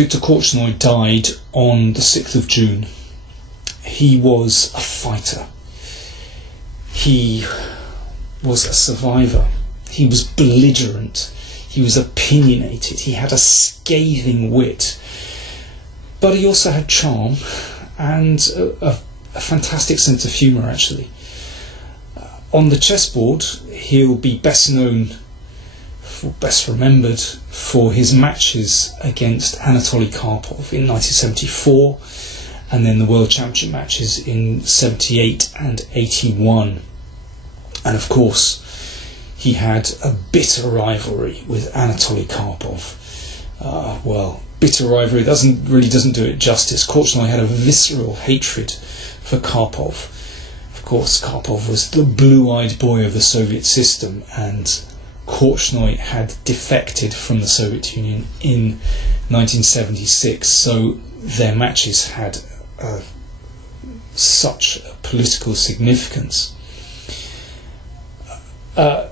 Viktor Korchnoi died on the 6th of June. He was a fighter. He was a survivor. He was belligerent. He was opinionated. He had a scathing wit. But he also had charm and a fantastic sense of humour, actually. On the chessboard, he'll be best remembered for his matches against Anatoly Karpov in 1974, and then the World Championship matches in 78 and 81. And of course, he had a bitter rivalry with Anatoly Karpov. Bitter rivalry doesn't do it justice. Korchnoi had a visceral hatred for Karpov. Of course, Karpov was the blue-eyed boy of the Soviet system, and Korchnoi had defected from the Soviet Union in 1976, so their matches had such political significance. I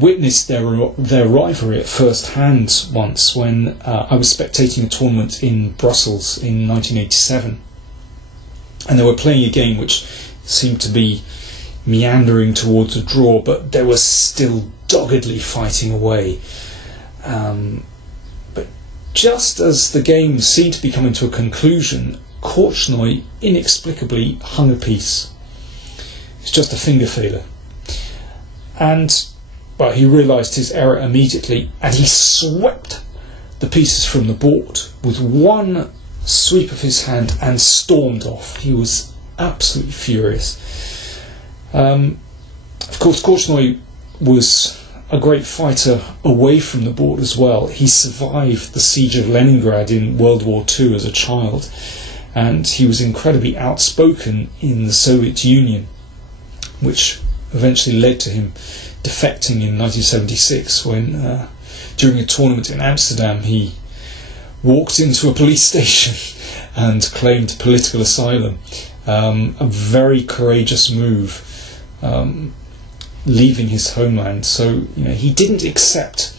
witnessed their rivalry at first hand once when I was spectating a tournament in Brussels in 1987, and they were playing a game which seemed to be meandering towards a draw, but they were still doggedly fighting away. But just as the game seemed to be coming to a conclusion, Korchnoi inexplicably hung a piece. It's just a finger failure. And, he realised his error immediately, and he swept the pieces from the board with one sweep of his hand and stormed off. He was absolutely furious. Of course, Korchnoi was a great fighter away from the board as well. He survived the siege of Leningrad in World War II as a child, and he was incredibly outspoken in the Soviet Union, which eventually led to him defecting in 1976 when, during a tournament in Amsterdam, he walked into a police station and claimed political asylum. A very courageous move, leaving his homeland. So he didn't accept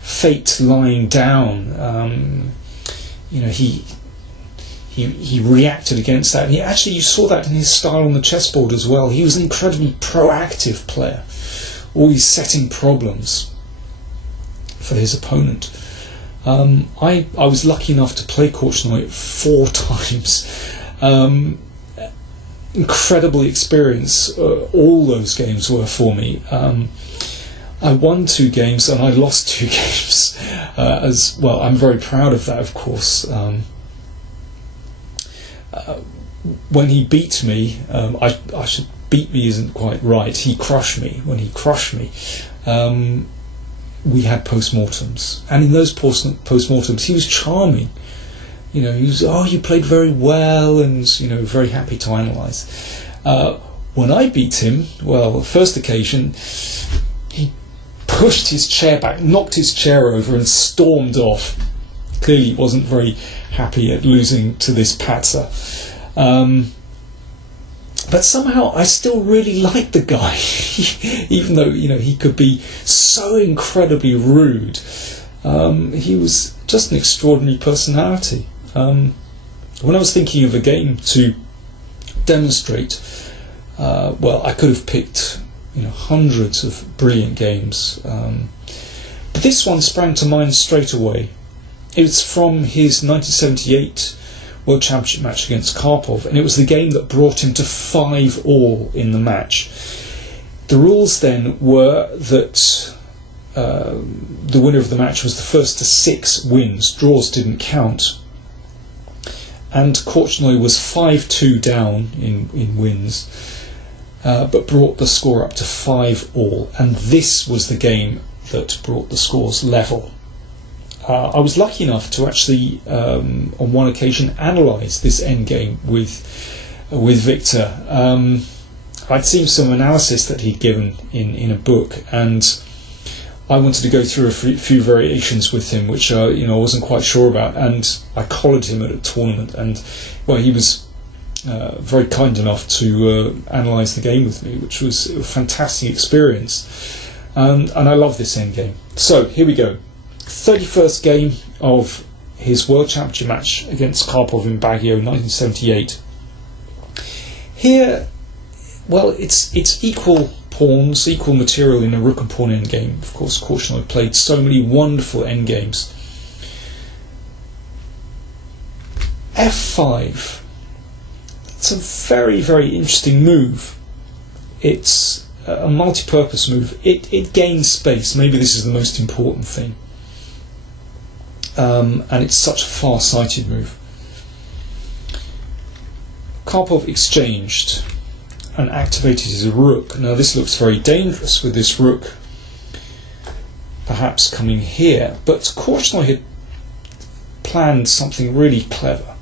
fate lying down. He reacted against that. And you saw that in his style on the chessboard as well. He was an incredibly proactive player, always setting problems for his opponent. I was lucky enough to play Korchnoi 4 times. Incredible experience. All those games were for me. I won 2 games and I lost 2 games as well. I'm very proud of that, of course. When he beat me, I should beat me isn't quite right. He crushed me. When he crushed me, we had postmortems, and in those postmortems, he was charming. He was, you played very well, and very happy to analyse. When I beat him, the first occasion, he pushed his chair back, knocked his chair over, and stormed off. Clearly, he wasn't very happy at losing to this patzer. But somehow I still really liked the guy, even though he could be so incredibly rude. He was just an extraordinary personality. When I was thinking of a game to demonstrate, I could have picked hundreds of brilliant games, but this one sprang to mind straight away. It was from his 1978 World Championship match against Karpov, and it was the game that brought him to 5-all in the match. The rules then were that the winner of the match was the first to 6 wins. Draws didn't count. And Korchnoi was 5-2 down in wins, but brought the score up to 5-all. And this was the game that brought the scores level. I was lucky enough to actually, on one occasion, analyse this endgame with Viktor. I'd seen some analysis that he'd given in a book, and I wanted to go through a few variations with him, which I wasn't quite sure about, and I collared him at a tournament, and he was very kind enough to analyse the game with me, which was a fantastic experience, and I love this endgame. So here we go. 31st game of his World Championship match against Karpov in Baguio 1978. Here, well, it's equal pawns, equal material in a rook and pawn endgame. Of course, Korchnoi played so many wonderful endgames. F5. It's a very, very interesting move. It's a multi-purpose move. It gains space. Maybe this is the most important thing. And it's such a far-sighted move. Karpov exchanged and activated his rook. Now this looks very dangerous with this rook perhaps coming here, but Korchnoi had planned something really clever.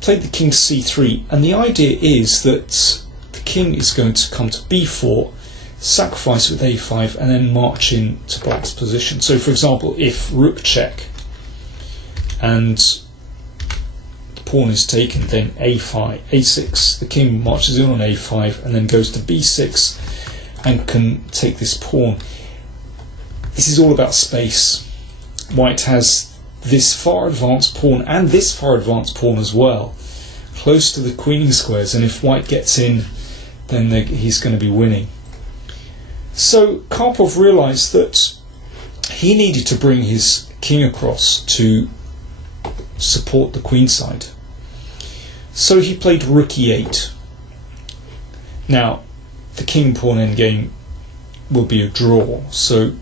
Played the king to c3, and the idea is that the king is going to come to b4, sacrifice with a5, and then march in to black's position. So for example, if rook check and the pawn is taken, then a5, a6, the king marches in on a5 and then goes to b6 and can take this pawn. This is all about space. White has this far advanced pawn and this far advanced pawn as well, close to the queening squares, and if white gets in, then he's going to be winning. So Karpov realised that he needed to bring his king across to support the queen side. So he played rook e8. Now, the king pawn endgame will be a draw, so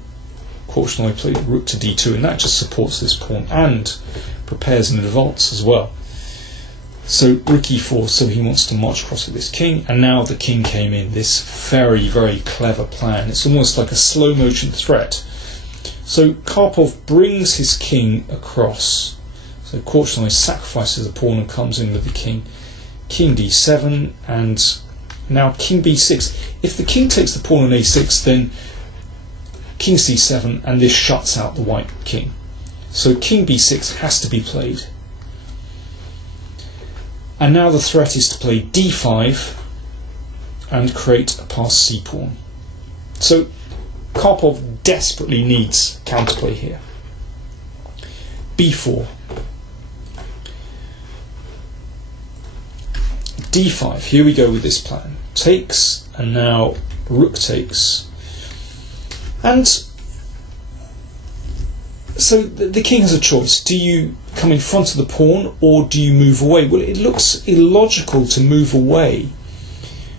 Korchnoi played rook to d2, and that just supports this pawn and prepares an advance as well. So rook e4, so he wants to march across with this king, and now the king came in. This very, very clever plan. It's almost like a slow motion threat. So Karpov brings his king across. So Korchnoi sacrifices the pawn and comes in with the king. King d7, and now king b6. If the king takes the pawn on a6, then king c7, and this shuts out the white king. So king b6 has to be played. And now the threat is to play d5 and create a passed c pawn. So Karpov desperately needs counterplay here. b4, d5. Here we go with this plan. Takes, and now rook takes. And so the king has a choice. Do you come in front of the pawn or do you move away? Well, it looks illogical to move away.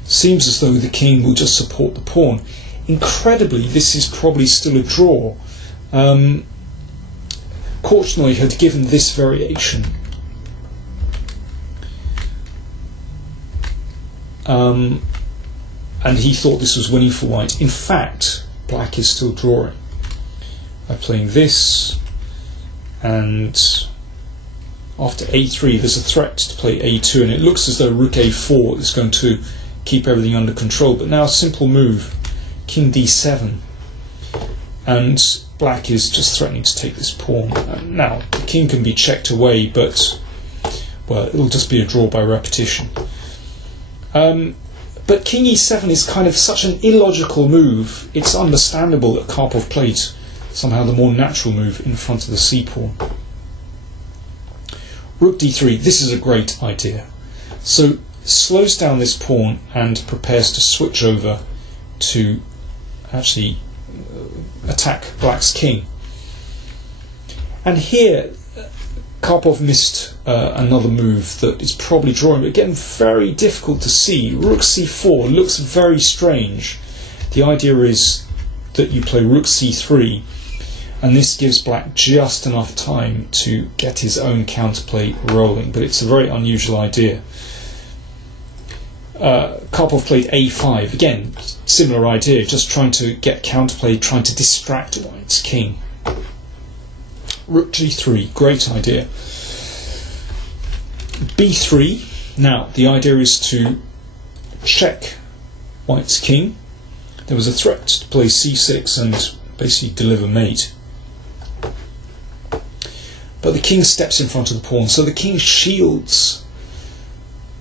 Seems as though the king will just support the pawn. Incredibly, this is probably still a draw. Korchnoi had given this variation. And he thought this was winning for white. In fact, black is still drawing by playing this, and after a3 there's a threat to play a2, and it looks as though rook a4 is going to keep everything under control. But now a simple move, king d7, and black is just threatening to take this pawn. And now the king can be checked away, but well, it'll just be a draw by repetition. But king e7 is kind of such an illogical move. It's understandable that Karpov played somehow the more natural move in front of the c pawn. Rook d3, this is a great idea. So slows down this pawn and prepares to switch over to actually attack black's king. And here Karpov missed another move that is probably drawing, but again very difficult to see. Rook c4 looks very strange. The idea is that you play rook c3, and this gives black just enough time to get his own counterplay rolling, but it's a very unusual idea. Karpov played a5, again similar idea, just trying to get counterplay, trying to distract white's king. Rook g3, great idea. b3, now the idea is to check white's king. There was a threat to play c6 and basically deliver mate. But the king steps in front of the pawn, so the king shields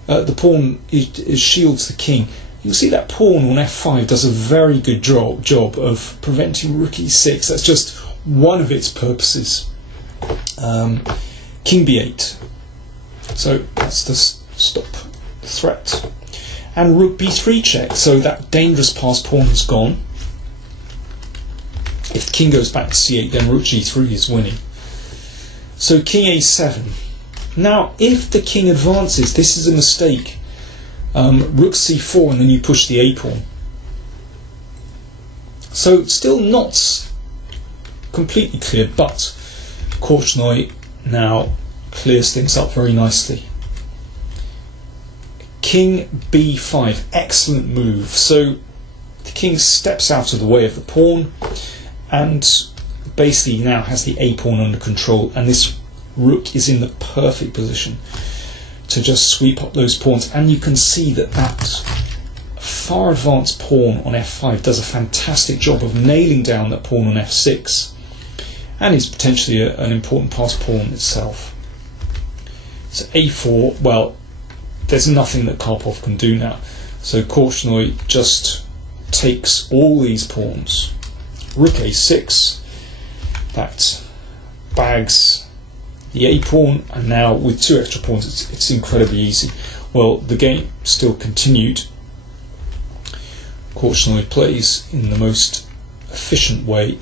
the pawn shields the king. you'll see that pawn on f5 does a very good job of preventing rook e6. That's just one of its purposes. King b8. So that's the stop threat. And rook b3 check. So that dangerous passed pawn is gone. If the king goes back to c8, then rook g3 is winning. So king a7. Now, if the king advances, this is a mistake. Rook c4, and then you push the a pawn. So still not completely clear, but Korchnoi now clears things up very nicely. King b5, excellent move. So the king steps out of the way of the pawn, and basically now has the a pawn under control, and this rook is in the perfect position to just sweep up those pawns. And you can see that far advanced pawn on f5 does a fantastic job of nailing down that pawn on f6, and is potentially an important passed pawn itself. So a4, well, there's nothing that Karpov can do now. So Korchnoi just takes all these pawns. Rook a6, that bags the a pawn, and now with two extra pawns it's incredibly easy. Well, the game still continued. Korchnoi plays in the most efficient way,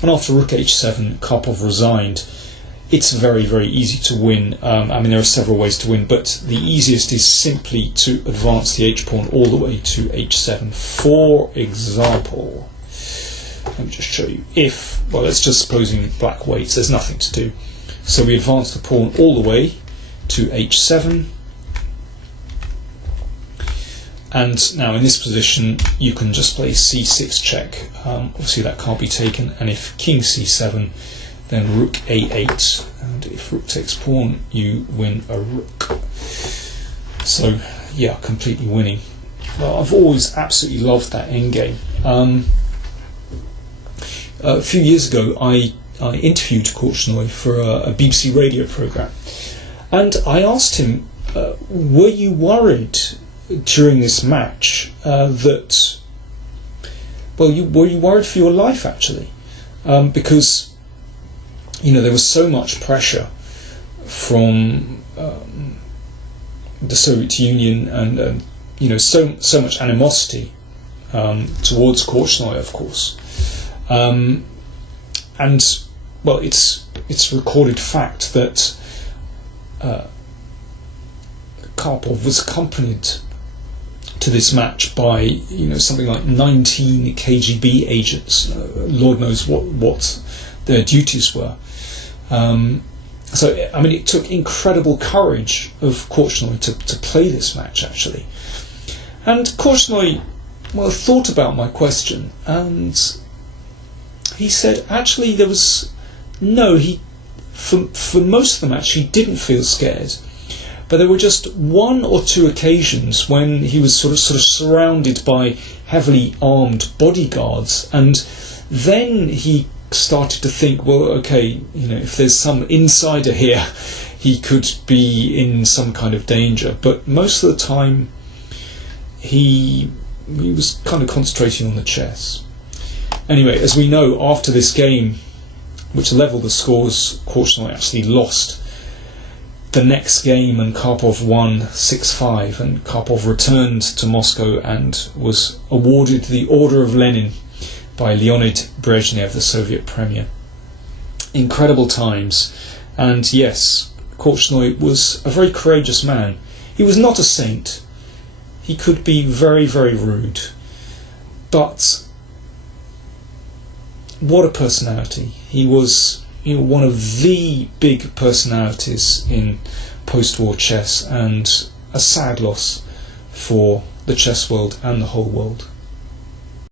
and after rook h7 Karpov resigned. It's very, very easy to win. I mean, there are several ways to win, but the easiest is simply to advance the h-pawn all the way to h7. For example, let me just show you. Well, let's just supposing black waits, there's nothing to do. So we advance the pawn all the way to h7. And now in this position, you can just play c6 check. Obviously that can't be taken. And if king c7, then rook a8, and if rook takes pawn, you win a rook. So yeah, completely winning. Well, I've always absolutely loved that endgame. A few years ago, I interviewed Korchnoi for a BBC radio programme, and I asked him, were you worried during this match that, well, were you worried for your life actually? Because there was so much pressure from the Soviet Union, and so much animosity towards Korchnoi, of course. And well, it's recorded fact that Karpov was accompanied to this match by something like 19 KGB agents. Lord knows what their duties were. So I mean, it took incredible courage of Korchnoi to play this match actually. And Korchnoi, well, thought about my question, and he said actually there was for most of the match he didn't feel scared, but there were just one or two occasions when he was sort of surrounded by heavily armed bodyguards, and then he started to think, well, okay, if there's some insider here, he could be in some kind of danger. But most of the time he was kind of concentrating on the chess. Anyway, as we know, after this game, which levelled the scores, Korchnoi actually lost the next game, and Karpov won 6-5, and Karpov returned to Moscow and was awarded the Order of Lenin by Leonid Brezhnev, the Soviet Premier. Incredible times. And yes, Korchnoi was a very courageous man. He was not a saint. He could be very, very rude. But what a personality. He was one of the big personalities in post-war chess, and a sad loss for the chess world and the whole world.